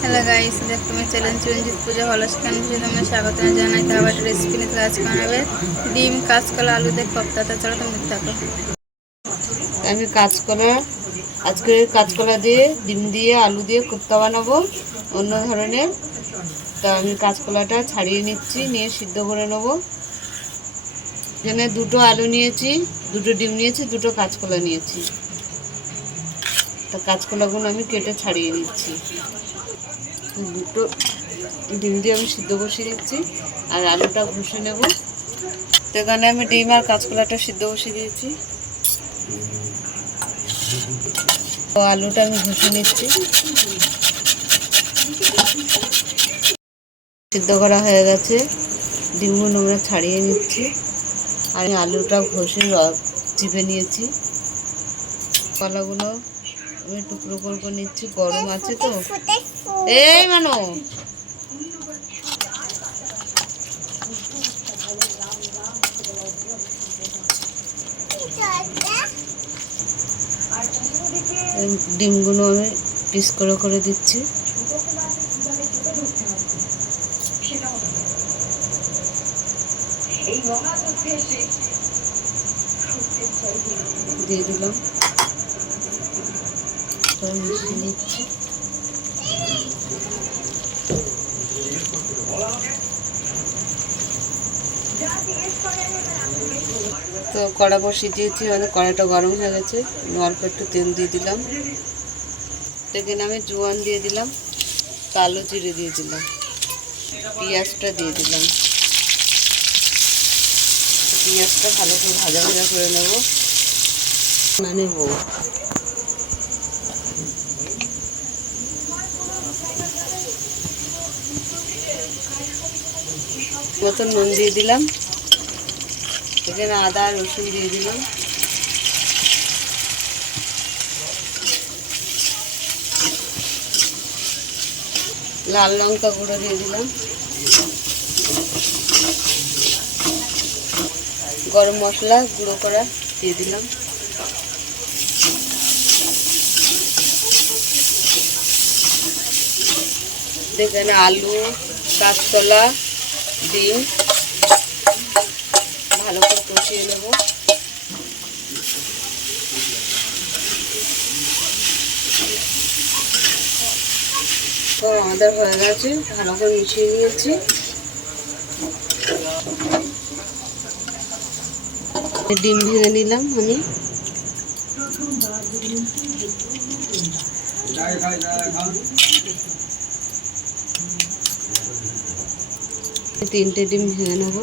Hello guys, দেখো তোমার channel চিরঞ্জিত পূজা হলো সেখানে তোমরা স্বাগত জানাই। তো আবার রেসিপি নিয়ে কাজ বানাবে ডিম, কাঁচকলা, আলু দিয়ে কোপ্তা। তো চলো তুমি দেখতে থাকো। আমি আজকে কাঁচকলা দিয়ে ডিম দিয়ে আলু দিয়ে কোপ্তা বানাবো অন্য ধরনের। তা আমি কাঁচকলাটা ছাড়িয়ে নিচ্ছি, নিয়ে সিদ্ধ করে নেবো। এখানে দুটো আলু নিয়েছি, দুটো ডিম নিয়েছি, দুটো কাঁচকলা নিয়েছি। তা কাঁচকলাগুলো আমি কেটে ছাড়িয়ে নিচ্ছি। দুটো ডিম দিয়ে আমি সিদ্ধ বসিয়ে দিচ্ছি আর আলুটা ঘষে নেব। তো এখানে আমি ডিম আর কাঁচকলাটা সিদ্ধ বসিয়ে দিয়েছি। তো আলুটা আমি ঘষে নিচ্ছি। সিদ্ধ করা হয়ে গেছে, ডিমগুলো আমরা ছাড়িয়ে নিচ্ছি আর আলুটা ঘষে চিপে নিয়েছি। কলাগুলো আমি টুকরো করে নিচ্ছি, গরম আছে তো। এই মানো ডিমগুলো আমি পিস করে দিচ্ছি। দিয়ে দিলাম, মিশিয়ে নিচ্ছি। তো কড়া বসিয়ে দিয়েছি, মানে কড়াইটা গরম হয়ে গেছে। অল্প একটু তেল দিয়ে দিলাম। এখানে আমি জোয়ান দিয়ে দিলাম, কালো জিরে দিয়ে দিলাম, পেঁয়াজটা দিয়ে দিলাম। পেঁয়াজটা ভালো করে ভাজা করে নেব। মতন নুন দিয়ে দিলাম। এখানে আদা রসুন দিয়ে দিলাম। লাল লঙ্কা গুঁড়ো দিয়ে দিলাম। গরম মশলা গুঁড়ো করা দিয়ে দিলাম। এখানে আলু, কাঁচকলা, ডিম ভালো করে কষিয়ে নেব। তো আমাদের হয়ে গেছে, ভালো করে মিশিয়ে নিয়েছি। ডিম ভেঙে নিলাম আমি। তিনটে ডিম ভেঙে নেব।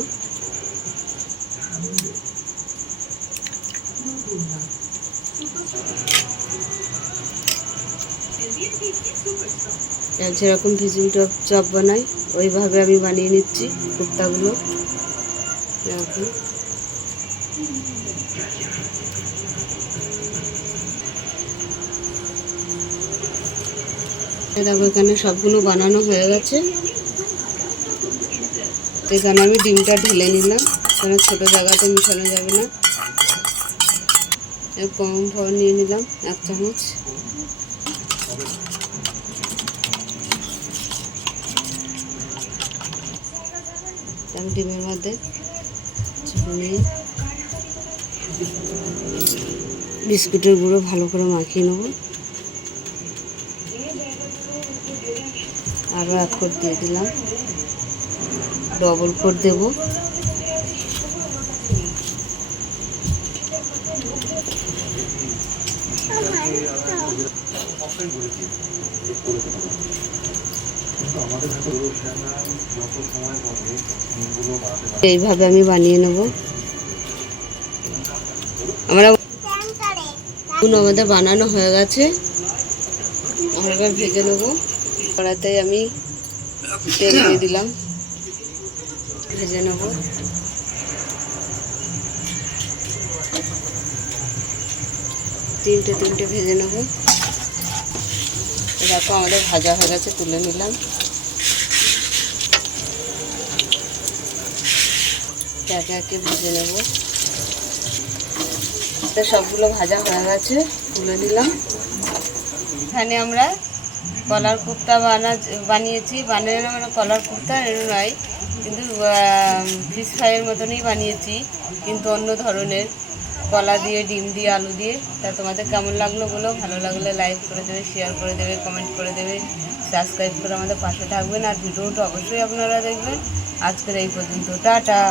যেরকম ভিজিল চপ বানাই ওইভাবে আমি বানিয়ে নিচ্ছি কোপ্তাগুলো। এরকম দেখো, এখানে সবগুলো বানানো হয়ে গেছে। এখানে আমি ডিমটা ঢেলে নিলাম, কারণ ছোটো জায়গাতে মিশানো যাবে না। কর্নফ্লাওয়ার নিয়ে নিলাম 1 চামচ। আমি ডিমের মধ্যে নিয়ে বিস্কুটের গুঁড়ো ভালো করে মাখিয়ে নেব। আরও 1 কোট দিয়ে দিলাম, ডবল কোট দেব। এইভাবে আমি বানিয়ে নেব। আমাদের বানানো হয়ে গেছে, আমরা এবার ভেজে নেব। কড়াইতে আমি তেল দিয়ে দিলাম, ভেজে নেব। তিনটে ভেজে নেব। দেখো আমাদের ভাজা হয়ে গেছে, তুলে নিলাম। একে একে ভেজে নেব। সবগুলো ভাজা হয়ে গেছে, তুলে নিলাম। এখানে আমরা কলার কোপ্তা বানিয়েছি, বানানো মানে কলার কোপ্তা এর নয়, কিন্তু ফিশ ফ্রাইয়ের মতনই বানিয়েছি, কিন্তু অন্য ধরনের, কলা দিয়ে, ডিম দিয়ে, আলু দিয়ে। তা তোমাদের কেমন লাগলো বলো, ভালো লাগলে লাইক করে দেবে, শেয়ার করে দেবে, কমেন্ট করে দেবে, সাবস্ক্রাইব করে আমাদের পাশে থাকবেন, আর ভিডিওটা অবশ্যই আপনারা দেখবেন। আজকের এই পর্যন্ত, টাটা।